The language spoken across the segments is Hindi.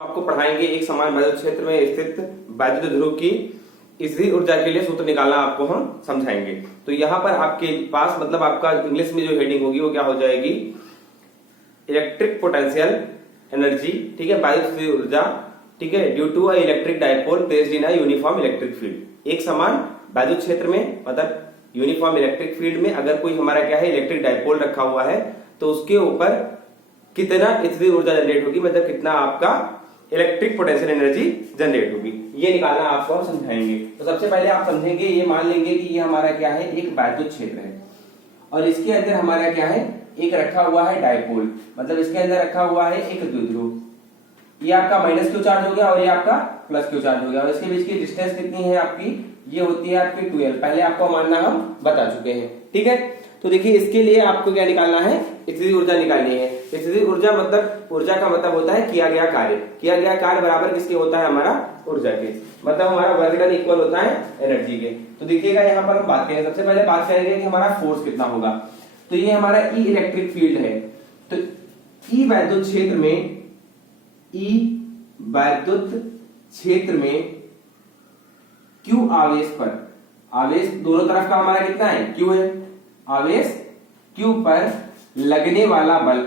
आपको पढ़ाएंगे एक समान वैद्युत क्षेत्र में स्थित वैद्युत ध्रुव की स्थिर ऊर्जा के लिए सूत्र निकालना आपको हम समझाएंगे। तो यहाँ पर आपके पास मतलब आपका इंग्लिश में जो हेडिंग होगी वो क्या हो जाएगी, इलेक्ट्रिक पोटेंशियल एनर्जी, ठीक है, वैद्युत स्थिर ऊर्जा, ठीक है, due to a electric dipole placed in a uniform electric field. एक समान वैद्युत क्षेत्र में मतलब यूनिफॉर्म इलेक्ट्रिक फील्ड में अगर कोई हमारा क्या है इलेक्ट्रिक डायपोल रखा हुआ है तो उसके ऊपर कितना स्थिर ऊर्जा जनरेट होगी, मतलब कितना आपका इलेक्ट्रिक पोटेंशियल एनर्जी जनरेट होगी, ये निकालना आपको हम समझाएंगे। तो सबसे पहले आप समझेंगे, ये मान लेंगे कि ये हमारा क्या है एक वैद्युत क्षेत्र है और इसके अंदर हमारा क्या है एक रखा हुआ है डायपोल, मतलब इसके अंदर रखा हुआ है एक द्विध्रुव। ये आपका माइनस क्यू चार्ज हो गया और ये आपका प्लस क्यू चार्ज हो गया और इसके बीच की डिस्टेंस कितनी है आपकी, ये होती है आपकी 12। पहले आपको मानना हम बता चुके हैं, ठीक है। तो देखिए इसके लिए आपको क्या निकालना है, स्थिर ऊर्जा निकालनी है। स्थिर ऊर्जा मतलब ऊर्जा का मतलब होता है किया गया कार्य। किया गया कार्य बराबर किसके होता है, हमारा ऊर्जा के, मतलब हमारा वर्क डन इक्वल होता है एनर्जी के। तो देखिएगा यहाँ पर हम बात करें, सबसे पहले बात करेंगे कि हमारा फोर्स कितना होगा। तो ये हमारा ई इलेक्ट्रिक फील्ड है, तो ई वैद्युत क्षेत्र में, ई वैद्युत क्षेत्र में क्यू आवेश पर, आवेश दोनों तरफ का हमारा कितना है, क्यू है, आवेश क्यू पर लगने वाला बल,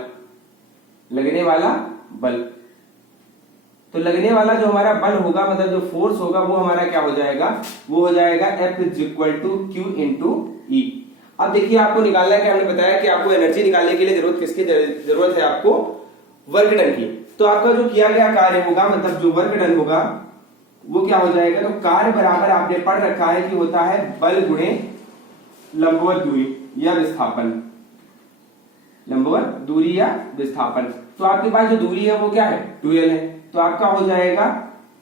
लगने वाला बल, तो लगने वाला जो हमारा बल होगा मतलब जो फोर्स होगा वो हमारा क्या हो जाएगा, वो हो जाएगा F is equal to Q into E. अब देखिए आपको निकालना है कि हमने बताया कि आपको एनर्जी निकालने के लिए किसकी जरूरत है, आपको वर्क डन की। तो आपका जो किया गया कार्य होगा मतलब जो वर्क डन होगा वो क्या हो जाएगा, तो कार्य बराबर आपने पढ़ रखा है कि होता है बल गुणे लंबवत दूरी या विस्थापन, लंबवत दूरी या विस्थापन। तो आपके पास जो दूरी है वो क्या है, 2l है, तो आपका हो जाएगा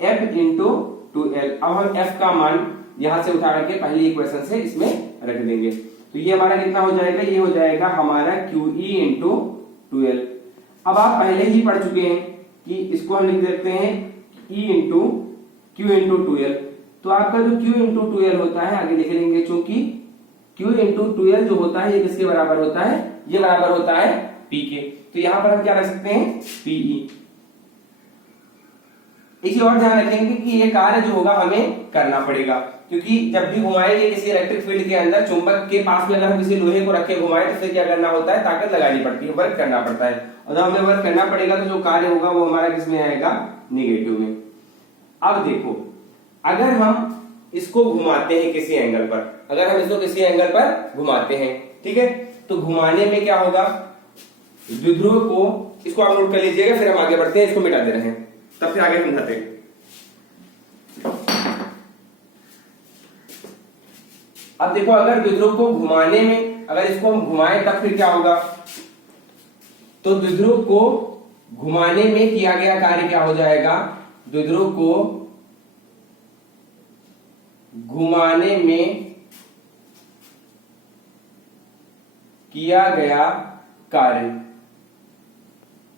F इंटू 2l। अब हम F का मान यहां से उठा के पहली इक्वेशन से इसमें रख देंगे, तो ये हमारा कितना हो जाएगा, ये हो जाएगा हमारा QE इंटू 2l। अब आप पहले ही पढ़ चुके हैं कि इसको हम लिख देते हैं E into Q into 2l। तो आपका जो Q इंटू 2l होता है आगे लिख लेंगे, चूंकि Q इंटू 2l जो होता है ये किसके बराबर होता है, ये बराबर होता है P के। तो यहां पर हम क्या रख सकते हैं, PE। एक चीज और ध्यान रखेंगे कि ये कार्य जो होगा हमें करना पड़ेगा, क्योंकि जब भी घुमाएंगे किसी इलेक्ट्रिक फील्ड के अंदर चुंबक के पास में अगर हम किसी लोहे को रख के घुमाए तो फिर क्या करना होता है, ताकत लगानी पड़ती है, वर्क करना पड़ता है। और जब हमें वर्क करना पड़ेगा तो जो कार्य होगा वो हमारा किस में आएगा, निगेटिव में। अब देखो अगर हम इसको घुमाते हैं किसी एंगल पर, अगर हम इसको किसी एंगल पर घुमाते हैं, ठीक है, तो घुमाने में क्या होगा, द्विध्रुव को, इसको आप नोट कर लीजिएगा, फिर हम आगे बढ़ते हैं, इसको मिटा दे रहे हैं तब फिर आगे समझाते हैं। अब देखो अगर द्विध्रुव को घुमाने में, अगर इसको हम घुमाएं तब फिर क्या होगा, तो द्विध्रुव को घुमाने में किया गया कार्य क्या हो जाएगा, द्विध्रुव को घुमाने में किया गया कार्य,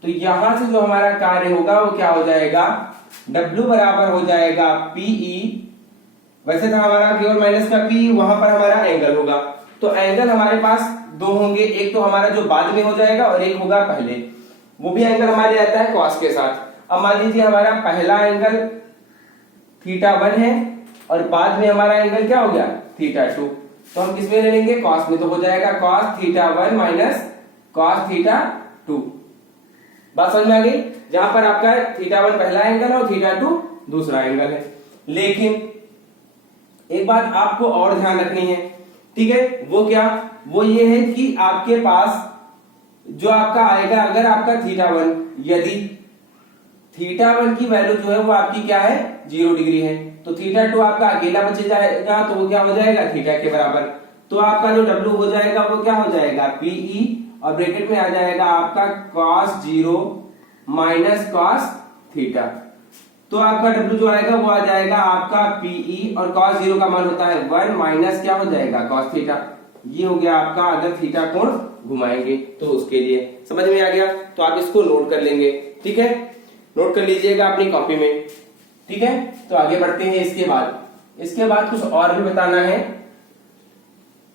तो यहां से जो हमारा कार्य होगा वो क्या हो जाएगा, W बराबर हो जाएगा PE। वैसे था हमारा केवल माइनस का P, वहां पर हमारा एंगल होगा, तो एंगल हमारे पास दो होंगे, एक तो हमारा जो बाद में हो जाएगा और एक होगा पहले, वो भी एंगल हमारे आता है cos के साथ। अब मान लीजिए हमारा पहला एंगल θ1 है और बाद में हमारा एंगल क्या हो गया, θ2, तो हम किस में ले लेंगे, cos में, तो हो जाएगा cos θ1 माइनस cos θ2। बात समझ में आ गई, जहां पर आपका θ1 पहला एंगल है और θ2 दूसरा एंगल है। लेकिन एक बात आपको और ध्यान रखनी है, ठीक है, वो क्या, वो ये है कि आपके पास जो आपका आएगा, अगर आपका θ1, यदि θ1 की वैल्यू जो है वो आपकी क्या है, 0 डिग्री है, तो θ2 आपका अकेला बच जाएगा, तो वो क्या हो जाएगा, θ के बराबर। तो आपका जो W हो जाएगा वो क्या हो जाएगा, PE, और ब्रैकेट में आ जाएगा आपका cos 0 माइनस cos θ। तो आपका W जो आएगा वो आ जाएगा आपका PE, और cos 0 का मान होता है 1 माइनस क्या हो जाएगा, cos θ। ये हो गया आपका अगर थीटा कोण घुमाएंगे तो उसके लिए, समझ में आ गया। तो आप इसको नोट कर लेंगे, ठीक है, नोट कर लीजिएगा अपनी कॉपी में, ठीक है। तो आगे बढ़ते हैं, इसके बाद कुछ और भी बताना है।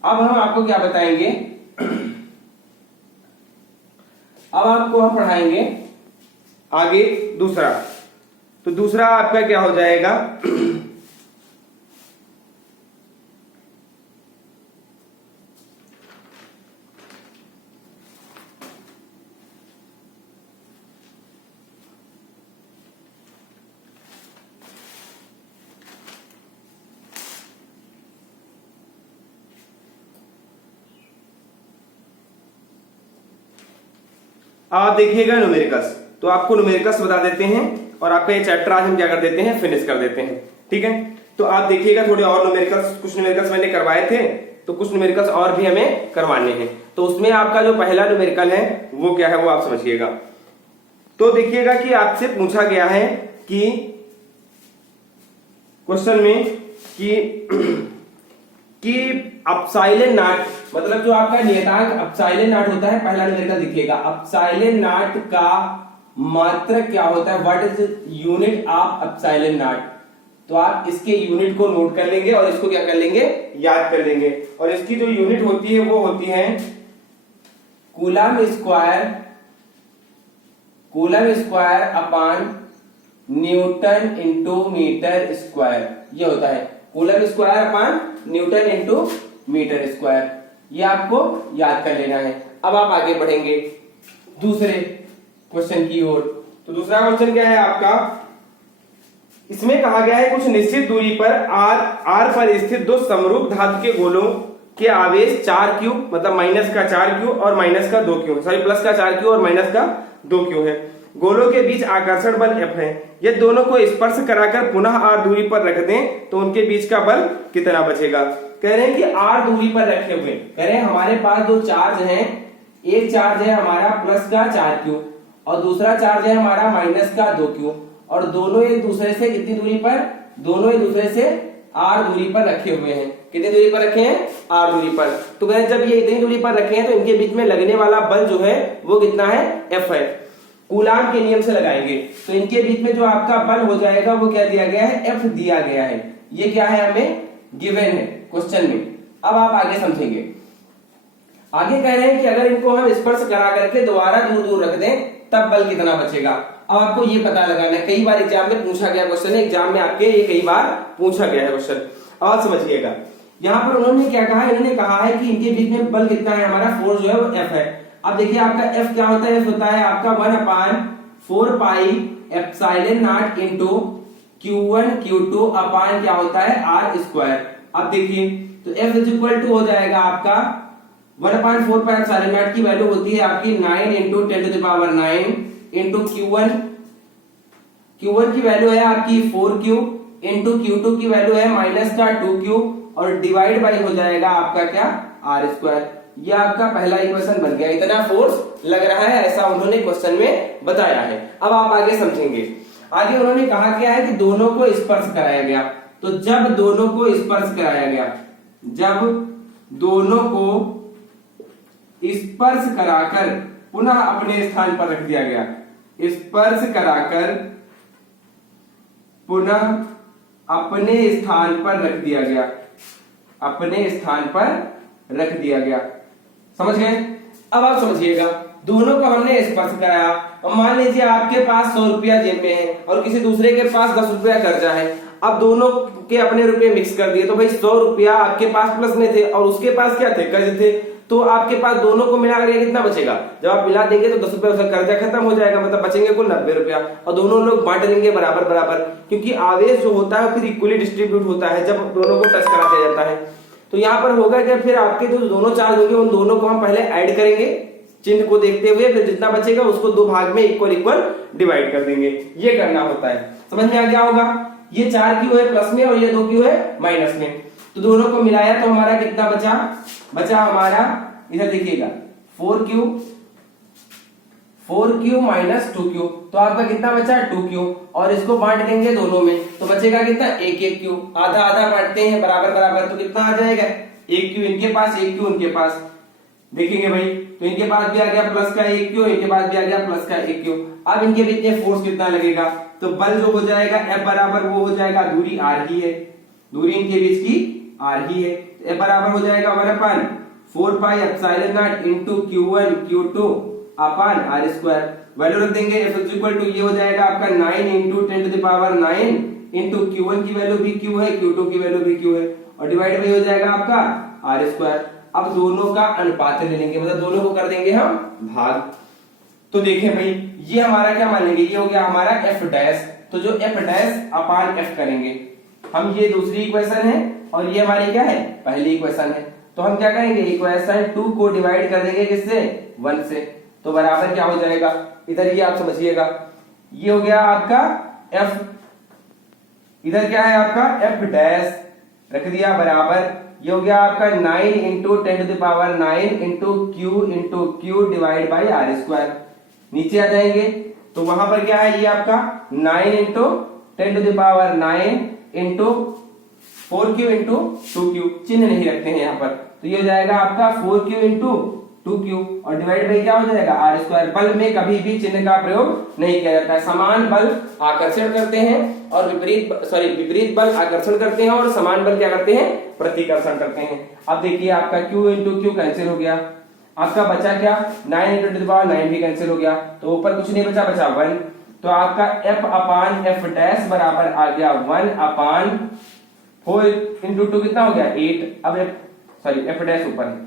अब हम आपको क्या बताएंगे, अब आपको हम पढ़ाएंगे आगे दूसरा, तो दूसरा आपका क्या हो जाएगा, आप देखिएगा न्यूमेरिकल्स। तो आपको न्यूमेरिकल्स बता देते हैं और आपका ये चैप्टर आज हम क्या कर देते हैं, फिनिश कर देते हैं। ठीक है, तो आप देखिएगा थोड़े और न्यूमेरिकल्स, कुछ न्यूमेरिकल्स मैंने करवाए थे, तो कुछ न्यूमेरिकल्स और भी हमें करवाने हैं। तो उसमें आपका जो पहला न्यूमेरिकल है वो क्या है, वो आप समझिएगा। तो देखिएगा कि आपसे पूछा गया है कि क्वेश्चन में कि अपसाइलन नॉट, मतलब जो आपका नियतांक अपसाइलन नॉट होता है, पहला न्यूमेरिकल दिखिएगा, अपसाइलन नॉट का मात्रक क्या होता है, what is unit of epsilon not. तो आप इसके यूनिट को नोट कर लेंगे और इसको क्या कर लेंगे, याद कर लेंगे। और इसकी जो यूनिट होती है वो होती है coulomb square upon newton into metre square, ये होता है coulomb square upon newton into metre square. ये आपको याद कर लेना है। अब आप आगे बढ़ेंगे दूसरे क्वेश्चन की ओर। तो दूसरा क्वेश्चन क्या है आपका, इसमें कहा गया है कुछ निश्चित दूरी पर r पर स्थित दो समरूप धातु के गोलों के आवेश 4q, मतलब माइनस का 4q और माइनस का 2q, सॉरी प्लस का 4q और माइनस का 2q है। गोलों के बीच आकर्षण बल F है। ये दोनों को स्पर्श कराकर पुनः r दूरी पर रख दें तो उनके बीच का बल कितना बचेगा। कह रहे हैं कि r दूरी पर रखे हुए, कह रहे हैं हमारे पास दो चार्ज हैं, एक चार्ज है हमारा प्लस का 4q और दूसरा चार्ज है हमारा माइनस का 2q, और दोनों एक दूसरे से कितनी दूरी पर, दोनों एक दूसरे से r दूरी पर रखे हुए हैं। कितनी दूरी पर रखे हैं, r दूरी पर। तो कह रहे जब ये इतनी दूरी पर रखे हैं तो इनके बीच में लगने वाला बल जो है वो कितना है, F है। कूलाम के नियम से लगाएंगे तो इनके बीच में जो आपका बल हो जाएगा वो क्या दिया गया है, F दिया गया है। ये क्या है, हमें गिवन है क्वेश्चन में। अब आप आगे समझेंगे। आगे कह रहे हैं कि अगर इनको हम स्पर्श करा करके दोबारा दूर दूर रख दें तब बल कितना बचेगा। अब आपको ये पता लगाना है, कई बार एग्जाम में पूछा गया क्वेश्चन है, एग्जाम में आपके ये कई बार पूछा गया है क्वेश्चन। अब समझिएगा, यहाँ पर उन्होंने क्या कहा, इन्होंने कहा है कि इनके बीच में बल कितना है, हमारा फोर्स जो है वो F है। अब देखिए आपका F क्या होता है, F होता है आपका 1/4 pi epsilon naught into Q1 Q2 अपान क्या होता है, R स्क्वायर। अब देखिए तो F इज इक्वल टू हो जाएगा आपका 1/4 पाई एप्सिलॉन नॉट की वैल्यू होती है आपकी 9 इंटू 10⁹ इंटू Q1 की वैल्यू है आपकी 4Q इंटू Q2 की वैल्यू है माइनस का 2Q और डिवाइड बाई हो जाएगा आपका क्या, R स्क्वायर। ये आपका पहला इक्वेशन बन गया। इतना फोर्स लग रहा है ऐसा उन्होंने क्वेश्चन में बताया है। अब आप आगे समझेंगे। आगे उन्होंने कहा क्या है कि दोनों को स्पर्श कराया गया। तो जब दोनों को स्पर्श कराया गया, जब दोनों को स्पर्श कराकर पुनः अपने स्थान पर रख दिया गया, स्पर्श कराकर पुनः अपने स्थान पर रख दिया गया, अपने स्थान पर रख दिया गया। समझ गए। अब आप समझिएगा, दोनों को हमने स्पर्श कराया और मान लीजिए आपके पास 100 रुपया जेब में है और किसी दूसरे के पास 10 रुपया कर्जा है। अब दोनों के अपने रुपए मिक्स कर दिए तो भाई 100 रुपया आपके पास प्लस में थे और उसके पास क्या थे, कर्ज थे। तो आपके पास दोनों को मिला करके कितना बचेगा, जब आप मिला देंगे तो 10 रुपया उसका कर्जा खत्म हो जाएगा, मतलब बचेंगे कुल 90 रुपया और दोनों लोग बांट लेंगे बराबर बराबर, क्योंकि आवेश जो होता है फिर इक्वली डिस्ट्रीब्यूट होता है जब दोनों को टच करा दिया जाता है। तो यहाँ पर होगा क्या, फिर आपके जो दोनों चार्ज होंगे उन दोनों को हम पहले ऐड करेंगे चिन्ह को देखते हुए, फिर जितना बचेगा उसको दो भाग में इक्वल इक्वल डिवाइड कर देंगे। ये करना होता है। समझ में आ गया होगा। ये 4Q है प्लस में और ये 2Q है माइनस में। तो दोनों को मिलाया तो हमारा कितना बचा हमारा, इधर देखिएगा 4Q माइनस 2Q, तो आपका कितना बचा 2Q और इसको बांट देंगे दोनों में तो बचेगा कितना 1Q। आधा आधा बांटते हैं बराबर बराबर तो कितना आ जाएगा 1Q इनके पास 1Q उनके पास। देखेंगे भाई तो इनके पास भी आ गया प्लस का 1Q, इनके पास भी आ गया प्लस का 1Q। अब इनके बीच में फोर्स कितना लगेगा, तो बल जो हो जाएगा F बराबर वो हो जाएगा, दूरी R ही है, दूरी इनके बीच की R ही है। F बराबर हो जाएगा 1/4 pi epsilon naught into Q1 Q2 upon r square. Value रख देंगे f इक्वल टू ये हो जाएगा आपका 9 into 10 to the power 9 into Q1 की वैल्यू भी Q है, Q2 की वैल्यू भी Q है, और डिवाइड बाई हो जाएगा आपका आर स्क्वायर। अब दोनों का अनुपात ले लेंगे, मतलब दोनों को कर देंगे हम भाग। तो देखें भाई, ये हमारा क्या मान लेंगे, ये हो गया हमारा एफ डैश, तो जो एफ डैश अपान एफ करेंगे हम, ये दूसरी इक्वेशन है और ये हमारी क्या है, पहली इक्वेशन है। तो हम क्या करेंगे, इक्वेशन 2 को डिवाइड कर देंगे किससे, 1 से, तो बराबर क्या हो जाएगा, इधर ये आप समझिएगा, ये हो गया आपका एफ, इधर क्या है आपका एफ डैश रख दिया बराबर, ये हो गया आपका 9 into 10 to the power 9 into q divide by r square. नीचे आ जाएंगे तो वहां पर क्या है, ये आपका 9 into 10 to the power 9 into 4q into 2q, चिन्ह नहीं रखते हैं यहाँ पर, तो ये हो जाएगा आपका 4q इंटू 2q और डिवाइड बाई क्या हो जाएगा आर स्क्वायर। बल में कभी भी चिन्ह का प्रयोग नहीं किया जाता है, समान बल आकर्षण करते हैं और विपरीत बल आकर्षण करते हैं और समान बल क्या करते हैं, प्रतिकर्षण करते हैं। अब देखिए आपका q इंटू क्यू कैंसिल हो गया, आपका बचा क्या 9 इंटू 10 पावर 9 भी कैंसिल हो गया, तो ऊपर कुछ नहीं बचा, बचा 1, तो आपका f अपान एफ डैश बराबर आ गया 1 अपान 4 इंटू 2 कितना हो गया 8। अब एफ डैश ऊपर है,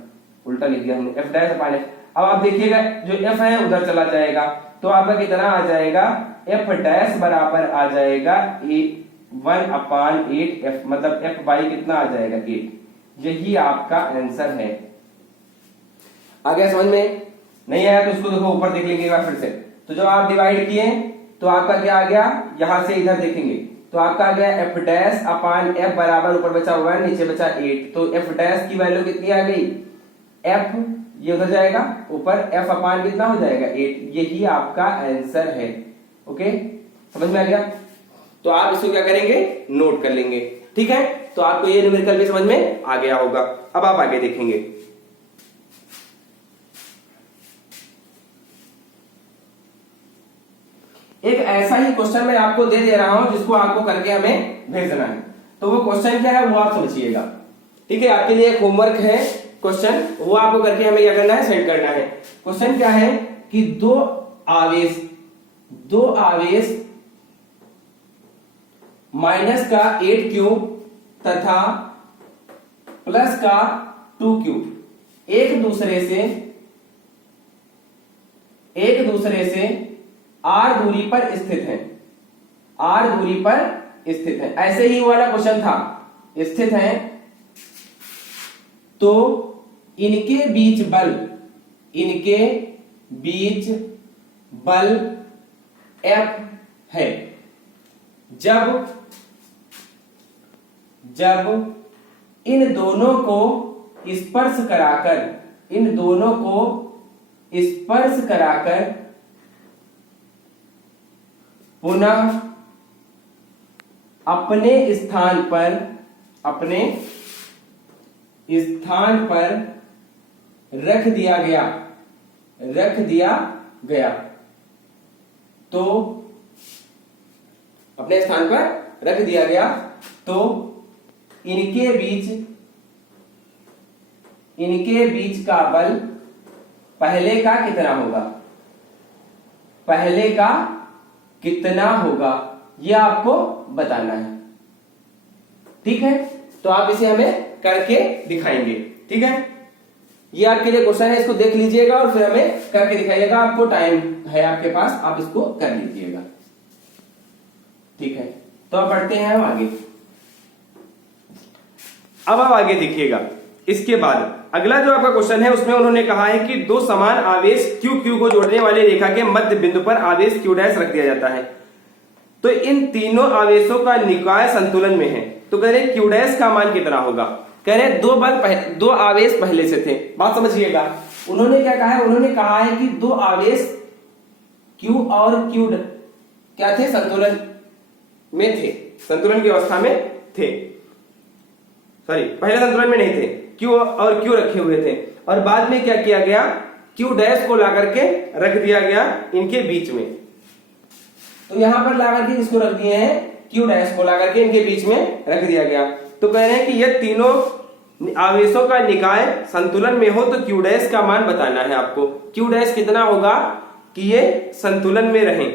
उल्टा लिख दिया हमने, एफ डैश अपान एफ। अब आप देखिएगा जो एफ है उधर चला जाएगा, तो आपका कितना आ जाएगा, एफ डैश बराबर आ जाएगा 1 अपान 8 एफ, मतलब एफ बाई कितना आ जाएगा 8। यही आपका आंसर है। आ गया समझ में? नहीं आया तो उसको देखो ऊपर देख लेंगे एक बार फिर से। तो जब आप डिवाइड किए तो आपका क्या आ गया, यहां से इधर देखेंगे तो आपका आ गया एफ डैश अपान एफ बराबर ऊपर बचा 1 नीचे बचा 8, तो एफ डैश की वैल्यू कितनी आ गई, एफ, ये उधर जाएगा ऊपर, एफ अपान कितना हो जाएगा 8। यही आपका आंसर है। ओके, समझ में आ गया? तो आप इसको क्या करेंगे, नोट कर लेंगे। ठीक है, तो आपको ये न्यूमेरिकल भी समझ में आ गया होगा। अब आप आगे देखेंगे, एक ऐसा ही क्वेश्चन मैं आपको दे रहा हूं जिसको आपको करके हमें भेजना है। तो वो क्वेश्चन क्या है वो आप समझिएगा। ठीक है, आपके लिए एक होमवर्क है क्वेश्चन, वो आपको करके हमें क्या करना है, सेंड करना है। क्वेश्चन क्या है कि दो आवेश माइनस का 8 क्यूब तथा प्लस का 2 क्यूब एक दूसरे से r दूरी पर स्थित है, r दूरी पर स्थित है। ऐसे ही वाला क्वेश्चन था, स्थित है तो इनके बीच बल F है। जब इन दोनों को स्पर्श कराकर पुनः अपने स्थान पर रख दिया गया तो अपने स्थान पर रख दिया गया तो इनके बीच का बल पहले का कितना होगा यह आपको बताना है। ठीक है, तो आप इसे हमें करके दिखाएंगे। ठीक है, ये आपके लिए क्वेश्चन है, इसको देख लीजिएगा और फिर हमें करके दिखाइएगा। आपको टाइम है आपके पास, आप इसको कर लीजिएगा। ठीक है, तो अब बढ़ते हैं हम आगे। अब आप आगे देखिएगा, इसके बाद अगला जो आपका क्वेश्चन है उसमें उन्होंने कहा है कि दो समान आवेश क्यू को जोड़ने वाली रेखा के मध्य बिंदु पर आवेश क्यू डैश रख दिया जाता है। तो इन तीनों आवेशों का निकाय संतुलन में है, तो कह रहे क्यू डैश का मान कितना होगा। कह रहे दो आवेश पहले से थे। बात समझिएगा, उन्होंने क्या कहा है, उन्होंने कहा है कि दो आवेश क्यू और क्यू क्या थे, संतुलन में थे, संतुलन की अवस्था में थे। सॉरी, पहले संतुलन में नहीं थे, क्यू और क्यू रखे हुए थे, और बाद में क्या किया गया, क्यू डैश को ला करके रख दिया गया इनके बीच में। तो यहां पर ला करके इसको रख दिए हैं, क्यू डैश को ला करके इनके बीच में रख दिया गया। तो कह रहे हैं कि ये तीनों आवेशों का निकाय संतुलन में हो तो क्यू डैश का मान बताना है आपको। क्यू डैश कितना होगा कि ये संतुलन में रहे,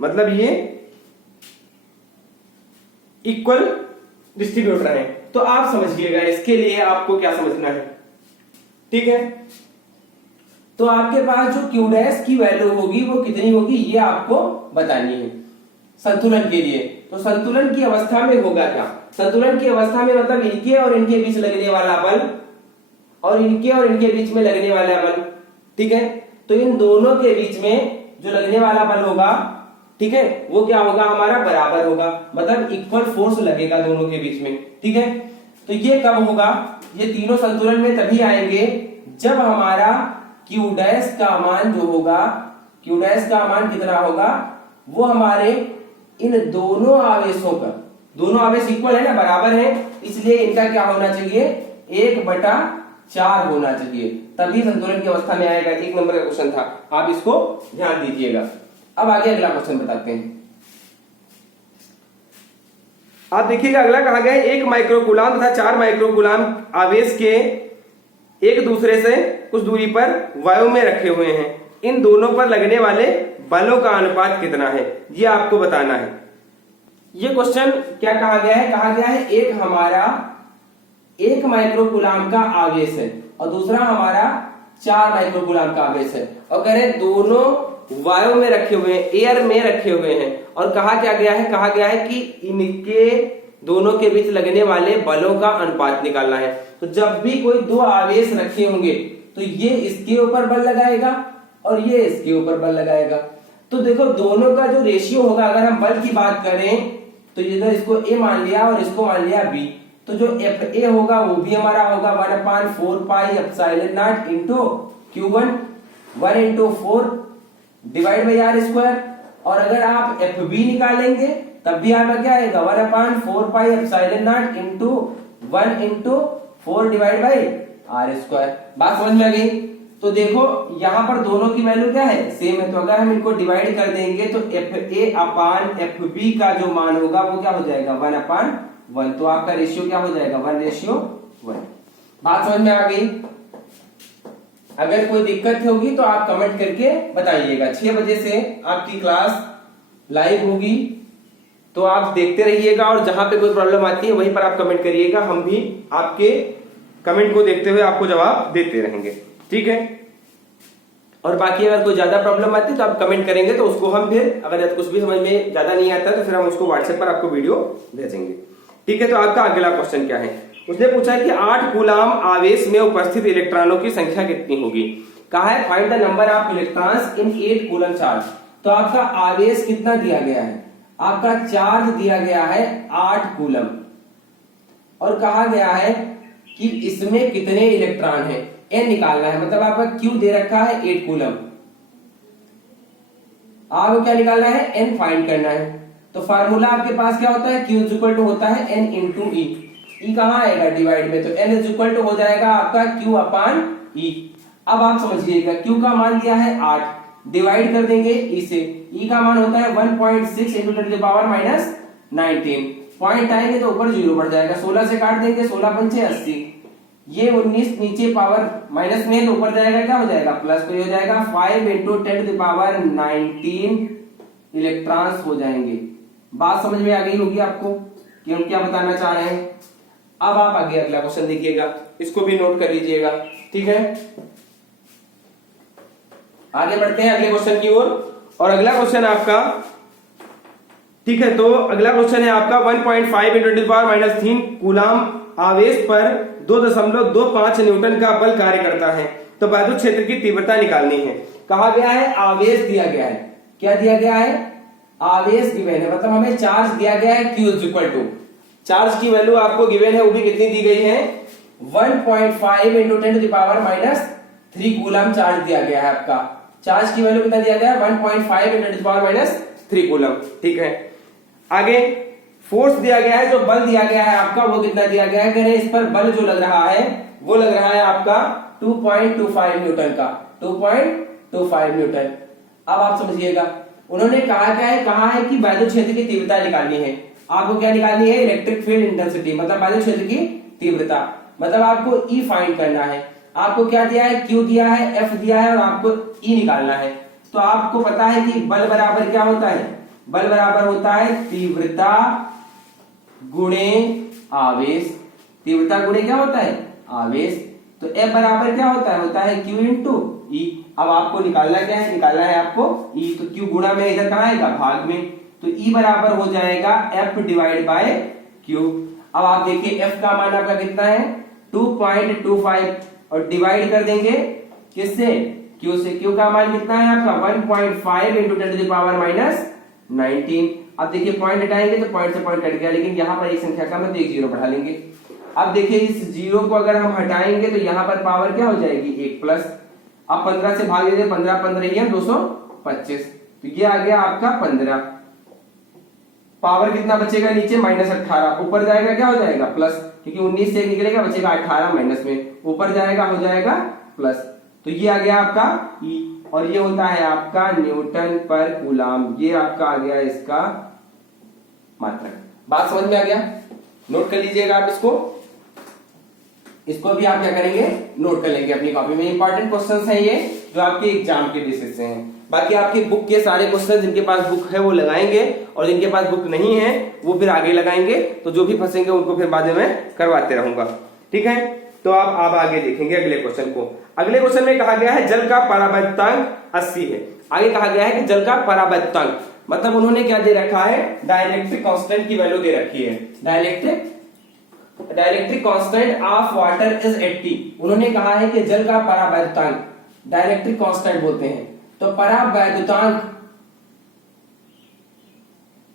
मतलब ये इक्वल डिस्ट्रीब्यूट रहे। तो आप समझिएगा इसके लिए आपको क्या समझना है, ठीक है। तो आपके पास जो क्यू डैश की वैल्यू होगी वो कितनी होगी ये आपको बतानी है संतुलन के लिए। तो संतुलन की अवस्था में होगा क्या, संतुलन की अवस्था में मतलब इनके और इनके बीच लगने वाला बल और इनके और इनके बीच में लगने वाला बल, ठीक है। तो इन दोनों के बीच में जो लगने वाला बल होगा, ठीक है, वो क्या होगा हमारा बराबर होगा, मतलब इक्वल फोर्स लगेगा दोनों के बीच में, ठीक है। तो ये कब होगा, ये तीनों संतुलन में तभी आएंगे जब हमारा क्यू डैश का मान जो होगा, क्यू डैश का मान कितना होगा, वो हमारे इन दोनों आवेशों का, दोनों आवेश इक्वल है ना, बराबर है, इसलिए इनका क्या होना चाहिए 1/4 होना चाहिए, तभी संतुलन की अवस्था में आएगा। 1 नंबर का क्वेश्चन था, आप इसको ध्यान दीजिएगा। अब आगे अगला क्वेश्चन बताते हैं। आप देखिएगा अगला कहा गया है 1 माइक्रोकूलाम तथा 4 माइक्रोकूलाम आवेश के एक दूसरे से कुछ दूरी पर वायु में रखे हुए हैं, इन दोनों पर लगने वाले बलों का अनुपात कितना है ये आपको बताना है। ये क्वेश्चन क्या कहा गया है, कहा गया है एक हमारा 1 माइक्रोकूलाम का आवेश है और दूसरा हमारा 4 माइक्रोकूलाम का आवेश है, और कह रहे दोनों वायु में रखे हुए हैं, एयर में रखे हुए हैं, और कहा क्या गया है, कहा गया है कि इनके दोनों के बीच लगने वाले बलों का अनुपात निकालना है। तो जब भी कोई दो आवेश रखे होंगे तो ये इसके ऊपर बल लगाएगा और ये इसके ऊपर बल लगाएगा। तो देखो दोनों का जो रेशियो होगा, अगर हम बल की बात करें तो इधर इसको ए मान लिया और इसको मान लिया बी, तो जो एफ ए होगा वो भी हमारा होगा 1/4 pi epsilon naught into Q1 1 × 4 divide by r square. और अगर आप एफ बी निकालेंगे तब भी आपका क्या आएगा 1/4 pi epsilon naught into 1 × 4 divide by r square. बात समझ में आ गई। तो देखो यहाँ पर दोनों की वैल्यू क्या है, सेम है, तो अगर हम इनको डिवाइड कर देंगे तो F A upon F B का जो मान होगा वो क्या हो जाएगा 1/1। तो आपका रेशियो क्या हो जाएगा 1:1। बात समझ में आ गई। अगर कोई दिक्कत होगी तो आप कमेंट करके बताइएगा। 6 बजे से आपकी क्लास लाइव होगी, तो आप देखते रहिएगा और जहां पे कोई प्रॉब्लम आती है वहीं पर आप कमेंट करिएगा, हम भी आपके कमेंट को देखते हुए आपको जवाब देते रहेंगे, ठीक है। और बाकी अगर कोई ज्यादा प्रॉब्लम आती है तो आप कमेंट करेंगे तो उसको हम फिर, अगर कुछ भी समझ में ज्यादा नहीं आता तो फिर हम उसको व्हाट्सएप पर आपको वीडियो भेजेंगे, ठीक है। तो आपका अगला क्वेश्चन क्या है, उसने पूछा है कि 8 कूलाम आवेश में उपस्थित इलेक्ट्रॉनों की संख्या कितनी होगी। कहा है find the number of electrons in 8 coulomb charge. तो आपका आवेश कितना दिया गया है, आपका चार्ज दिया गया है 8 कूलम, और कहा गया है कि इसमें कितने इलेक्ट्रॉन है, एन निकालना है। मतलब आपका क्यू दे रखा है 8 कूलम, आपको क्या निकालना है, एन फाइंड करना है। तो फार्मूला आपके पास क्या होता है, क्यू इज इक्वल टू होता है एन इंटू ई। ई कहां आएगा डिवाइड में, तो एन इज इक्वल टू हो जाएगा आपका क्यू अपान ई। अब आप समझिएगा क्यू का मान दिया है 8, डिवाइड कर देंगे ई से, ई का मान होता है 1.6 × 10⁻19। पॉइंट आएंगे तो ऊपर 0 बढ़ जाएगा, 16 से काट देंगे, 16 × 5 = 80, ये 19 नीचे पावर माइनस में तो ऊपर जाएगा क्या हो जाएगा प्लस, तो ये हो जाएगा 5 × 10⁻19 इलेक्ट्रॉन्स हो जाएंगे। बात समझ में आ गई होगी आपको कि हम क्या बताना चाह रहे हैं। अब आप आगे अगला क्वेश्चन देखिएगा, इसको भी नोट कर लीजिएगा, ठीक है। आगे बढ़ते हैं अगले क्वेश्चन की ओर, और अगला क्वेश्चन आपका, ठीक है, तो अगला क्वेश्चन है आपका 1.5 × 10⁻³ कूलाम आवेश पर 2.25 न्यूटन का बल कार्य करता है, तो वैद्युत क्षेत्र की तीव्रता निकालनी है। कहा गया है आवेश दिया गया है, क्या दिया गया है, आवेश गिवन है, मतलब हमें चार्ज दिया गया है Q is equal to, charge की वैल्यू आपको गिवन है, वो भी कितनी दी गई है 1.5 × 10⁻³ कूलम चार्ज दिया गया है। आपका चार्ज की वैल्यू कितना दिया गया है 1.5 × 10⁻³ कूलम, ठीक है। आगे फोर्स दिया गया है, जो बल दिया गया है आपका वो कितना दिया गया है, कह रहे इस पर बल जो लग रहा है वो लग रहा है आपका 2.25 न्यूटन का, 2.25 न्यूटन। अब आप समझिएगा उन्होंने कहा क्या है, कहा है कि वैद्युत क्षेत्र की तीव्रता निकालनी है। आपको क्या निकालनी है, इलेक्ट्रिक फील्ड इंटेंसिटी, मतलब वैद्युत क्षेत्र की तीव्रता। मतलब आपको ई फाइंड करना है। आपको क्या दिया है, क्यू दिया है, एफ दिया है और आपको ई निकालना है। तो आपको पता है कि बल बराबर क्या होता है, बल बराबर होता है तीव्रता गुणे आवेश। तीव्रता गुणे क्या होता है, आवेश। तो एफ बराबर क्या होता है क्यू इंटू ई। अब आपको निकालना क्या है, निकालना है आपको ई। तो क्यू गुणा में इधर कहां आएगा, भाग में। तो ई बराबर हो जाएगा एफ डिवाइड बाय क्यू। अब आप देखिए एफ का मान आपका कितना है 2.25 और डिवाइड कर देंगे किससे, क्यू से। क्यू का मान कितना है आपका 1.5 into 10 to the power minus 19। अब देखिए पॉइंट हटाएंगे तो पॉइंट से पॉइंट कट गया, लेकिन यहाँ पर एक संख्या कम है तो एक जीरो बढ़ा लेंगे। अब देखिए इस जीरो को अगर हम हटाएंगे तो यहाँ पर पावर क्या हो जाएगी 1 प्लस। अब 15 से भाग देते, 15 15 225, तो ये आ गया आपका 15। पावर कितना बचेगा नीचे -18, ऊपर जाएगा क्या हो जाएगा प्लस, क्योंकि 19 से निकलेगा बचेगा 18 माइनस में, ऊपर जाएगा हो जाएगा प्लस। तो ये आ गया आपका ई और ये होता है आपका न्यूटन पर कूलम। ये आपका आ गया इसका मात्रक। बात समझ में आ गया, नोट कर लीजिएगा आप इसको भी आप क्या करेंगे, नोट कर लेंगे अपनी कॉपी में। इंपॉर्टेंट क्वेश्चंस हैं ये जो आपके एग्जाम के बेसिस से हैं। बाकी आपकी बुक के सारे क्वेश्चन जिनके पास बुक है वो लगाएंगे और जिनके पास बुक नहीं है वो फिर आगे लगाएंगे। तो जो भी फंसेंगे उनको फिर बाद में करवाते रहूंगा, ठीक है। तो आप आगे देखेंगे अगले क्वेश्चन को। अगले क्वेश्चन में कहा गया है जल का परावर्तनांक 80 है। आगे कहा गया है कि जल का परावर्तनांक मतलब उन्होंने क्या दे रखा है, डाइलेक्ट्रिक कांस्टेंट की वैल्यू दे रखी है। Dielectric constant of water is 80। उन्होंने कहा है कि जल का परावर्तनांक डाइलेक्ट्रिक कांस्टेंट बोलते हैं। तो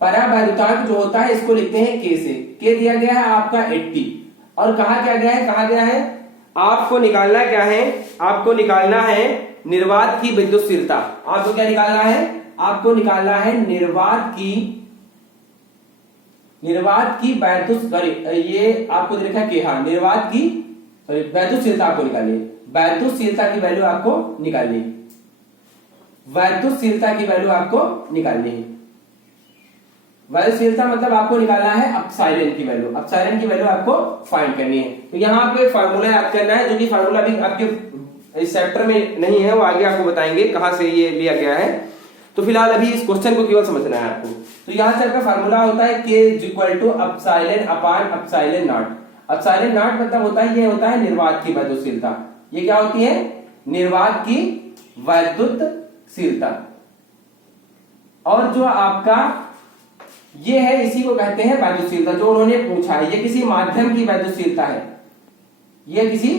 परावर्तनांक जो होता है इसको लिखते हैं के से। के दिया गया है आपका 80 और कहा गया है आपको निकालना क्या है, आपको निकालना है निर्वात की विद्युतशीलता। आपको क्या निकालना है, आपको निकालना है निर्वात की वैद्युत, ये आपको दे रखा है कि हाँ निर्वात की वैद्युतशीलता आपको निकालनी है। वैद्युतशीलता की वैल्यू आपको निकालनी है, वैद्युतशीलता की वैल्यू आपको निकालनी है। वैद्युतशीलता मतलब आपको निकालना है अपसाइलन की वैल्यू, अपसाइलन की वैल्यू आपको फाइंड करनी है। तो यहाँ आपको एक फार्मूला याद करना है जो कि फार्मूला अभी आपके इस चैप्टर में नहीं है, वो आगे आपको बताएंगे कहां से ये लिया गया है। तो फिलहाल अभी इस क्वेश्चन को केवल समझना है आपको। तो यहाँ से आपका फार्मूला होता है K equal to epsilon upon epsilon naught. Epsilon naught मतलब होता है, ये होता है निर्वात की वैद्युतशीलता। ये क्या होती है, निर्वात की वैद्युतशीलता। और जो आपका ये है इसी को कहते हैं वैद्युतशीलता। जो उन्होंने पूछा है ये किसी माध्यम की वैद्युतशीलता है, ये किसी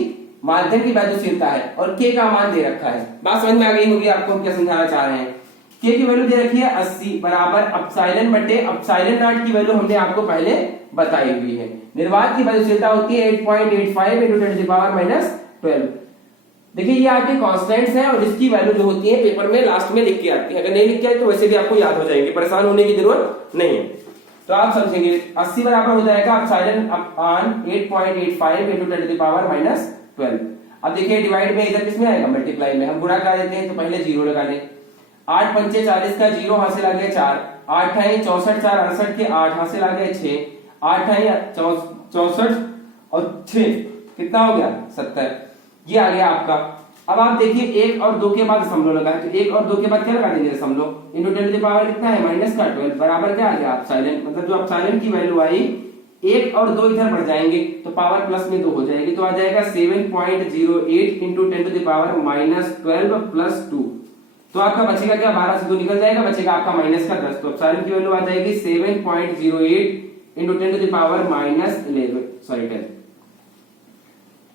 माध्यम की वैद्युतशीलता है और K का मान दे रखा है। बात समझ में आ गई होगी आपको हम क्या समझाना चाह रहे हैं। K की वैल्यू दे रखी है 80 बराबर अपसाइलन बटे अपसाइलन नॉट की वैल्यू हमने आपको पहले बताई हुई है। निर्वात की वैद्युतशीलता होती है 8.85 into 10 to the power minus 12। देखिए ये आपके कांस्टेंट्स हैं और इसकी वैल्यू जो होती है पेपर में लास्ट में लिख के आती है। अगर नहीं लिख के आए तो वैसे भी आपको याद हो जाएगी, परेशान होने की जरूरत नहीं है। तो आप समझेंगे 80 बराबर हो जाएगा epsilon upon 8.85 into 10 to the power minus 12। अब देखिए डिवाइड में इधर किसमें आएगा, मल्टीप्लाई में। हम गुणा कर देते हैं तो पहले जीरो लगा लें। 8 पंचे 40 का जीरो हासिल आ गया 4, 8 है 64 4 68 के 8 हासिल आ गए 6, 8 है 64 और 6 कितना हो गया 70। ये आ गया आपका। अब आप देखिए 1 और 2 के बाद दशमलव लगा है, तो 1 और 2 के बाद क्या लगा देंगे दशमलव, इनटू 10 टू द पावर कितना है माइनस का 12 बराबर क्या आ गया अपसाइलन। मतलब जो अपसाइलन की वैल्यू आई 1 और 2 इधर बढ़ जाएंगे तो पावर प्लस में 2 हो जाएगी, तो आ जाएगा 7.08 into 10 to the power minus 12 plus 2। तो आपका बचेगा क्या, 12 से 2 निकल जाएगा, बचेगा आपका माइनस का 10। तो अपसाइलन की वैल्यू आ जाएगी 7.08 into 10 to the power minus 10।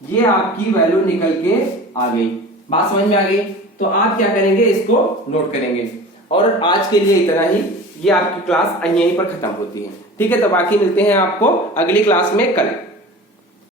ये आपकी वैल्यू निकल के आ गई। बात समझ में आ गई। तो आप क्या करेंगे, इसको नोट करेंगे। और आज के लिए इतना ही, ये आपकी क्लास यहीं पर खत्म होती है, ठीक है। तो बाकी मिलते हैं आपको अगली क्लास में कल।